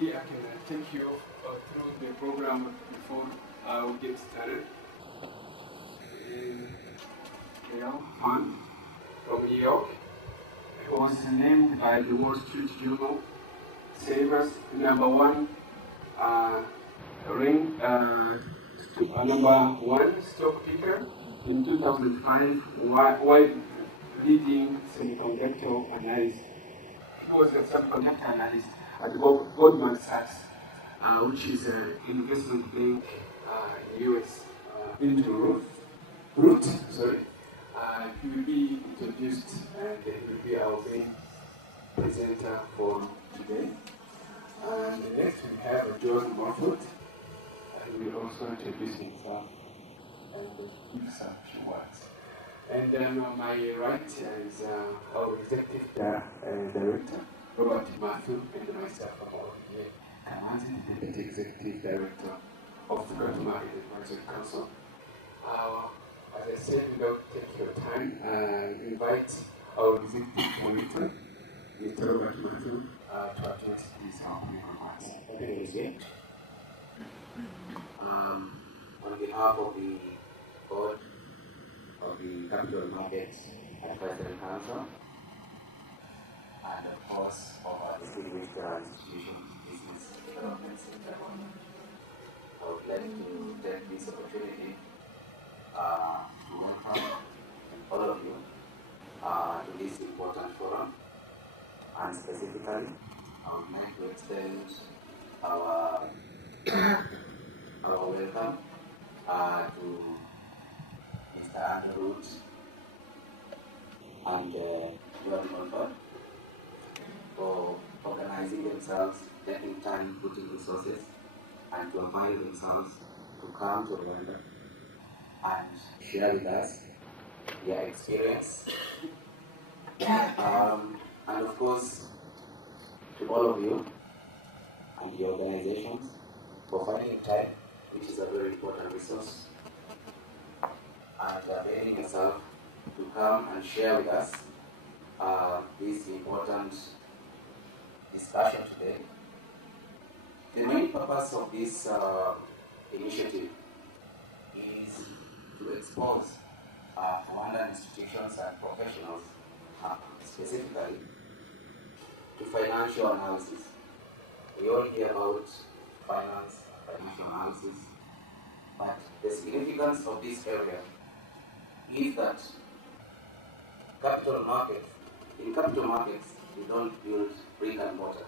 maybe I can take you through the program before we get started. Real Fund from New York. It was named by the Wall Street Journal Savers #1 #1 stock picker in 2005 while leading semiconductor analyst. He was a semiconductor analyst at Goldman Sachs, which is an investment bank in US. Into Root, sorry. He will be introduced and he will be our main presenter for today. And next we have John Morford. He will also introduce himself and give some few words. And then on my right is our executive director, Robert Matthew, and myself, Kamanzi, the Deputy Executive Director of the Guatemala Advisory Council. As I said, we don't take your time. Invite our executive director, Mr. Robert Matthew, to address his opening remarks. On behalf of the board of the Capital Markets Advisory Council, and of course of our distinguished institution, Business Development Center, I would like to take this opportunity to welcome all of you to this important forum, and specifically I would like to extend our welcome to Mr. Andrew Root and John Monfort for organizing themselves, taking time, putting resources, and to avail themselves to come to Rwanda and share with us their experience. And of course, to all of you and the organizations for finding time, which is a very important resource, and availing yourself to come and share with us this important discussion today. The main purpose of this initiative is to expose Rwandan institutions and professionals, specifically to financial analysis. We all hear about finance, financial analysis, but the significance of this area is that in capital markets, we don't build brick and mortar.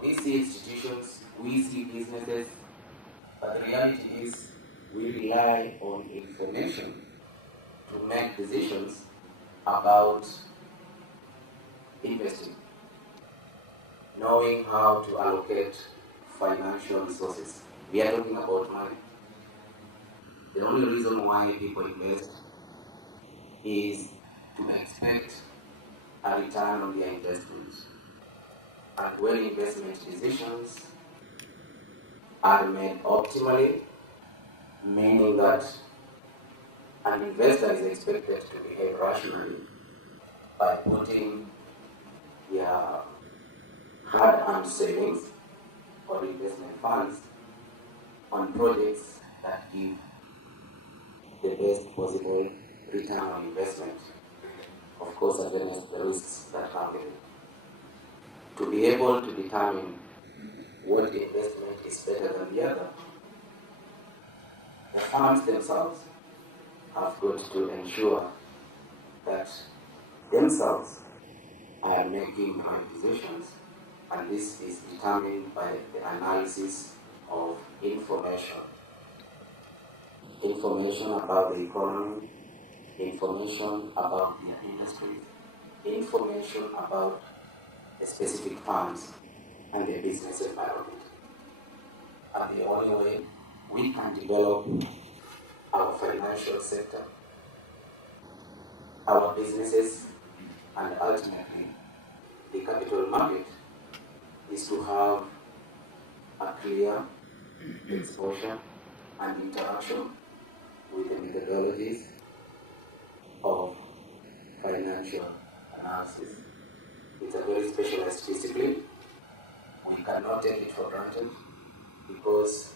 We see institutions, we see businesses, but the reality is we rely on information to make decisions about investing, knowing how to allocate financial resources. We are talking about money. The only reason why people invest is to expect a return on their investment. And when investment decisions are made optimally, meaning that an investor is expected to behave rationally by putting their hard-earned savings or investment funds on projects that give the best possible return on investment, of course against the risks that come with it. To be able to determine what investment is better than the other, the funds themselves have got to ensure that themselves are making the right decisions, and this is determined by the analysis of information. Information about the economy, information about their industry, information about the specific funds and the business environment. And the only way we can develop our financial sector, our businesses, and ultimately the capital market is to have a clear exposure and interaction with the methodologies of financial analysis. It's a very specialized discipline, not take it for granted, because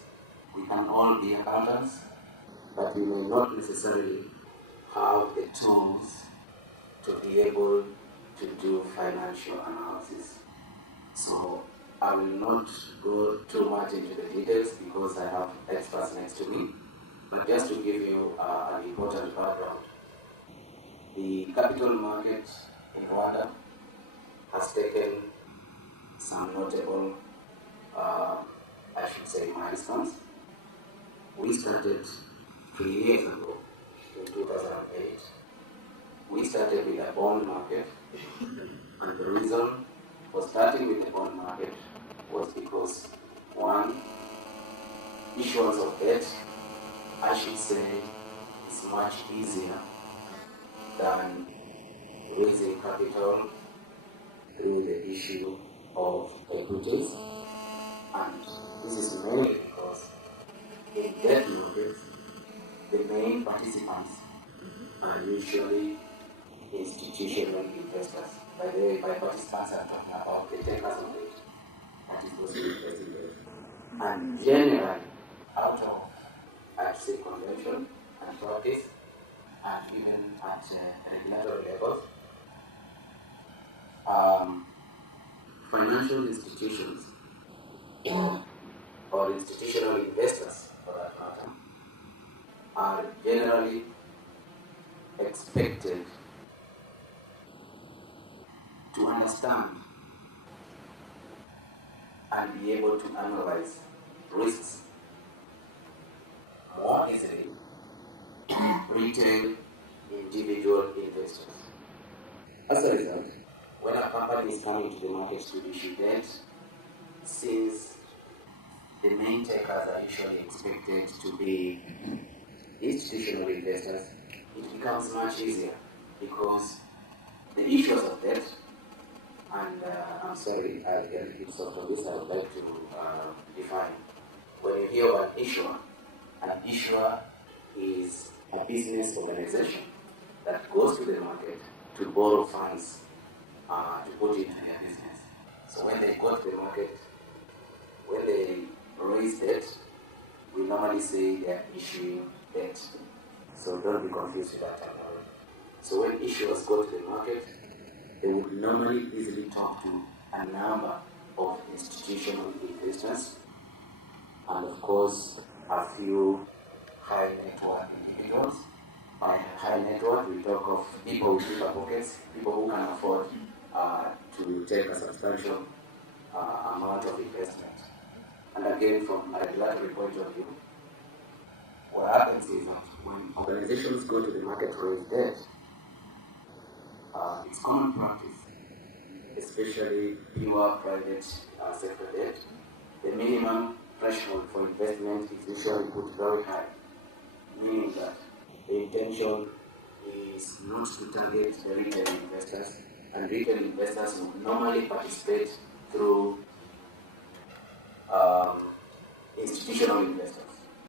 we can all be accountants, but we may not necessarily have the tools to be able to do financial analysis. So I will not go too much into the details because I have experts next to me, but just to give you an important background, the capital market in Rwanda has taken some notable, milestones. We started 3 years ago, in 2008. We started with the bond market, and the reason for starting with the bond market was because, one, issuance of debt, is much easier than raising capital through the issue of equities. And this is mainly because in debt markets, the main participants are usually institutional investors. By the way, by participants, I'm talking about the takers of it, that is those who invest in it. And generally, out of, I'd say, convention and practice, and even at regulatory levels, financial institutions or institutional investors, for that matter, are generally expected to understand and be able to analyze risks more easily than retail individual investors. As a result, when a company is coming to the market to issue debt, since the main takers are usually expected to be institutional investors, it becomes much easier because the issues of debt, and I'm sorry, I'll get a bit soft on this, I would like to define. When you hear of an issuer is a business organization that goes to the market to borrow funds to put into their business. So when they go to the market, when they raise debt, we normally say they are issuing debt. So don't be confused with that terminology. So when issuers go to the market, they would normally easily talk to a number of institutional investors, and of course a few high net worth individuals. By high net worth, we talk of people with deeper pockets, people who can afford to take a substantial amount of investment. And again, from a regulatory point of view, what happens is that when organizations go to the market to raise debt, it's common practice, especially pure private sector debt. The minimum threshold for investment is usually put very high, meaning that the intention is not to target the retail investors, and retail investors will normally participate through institutional investors.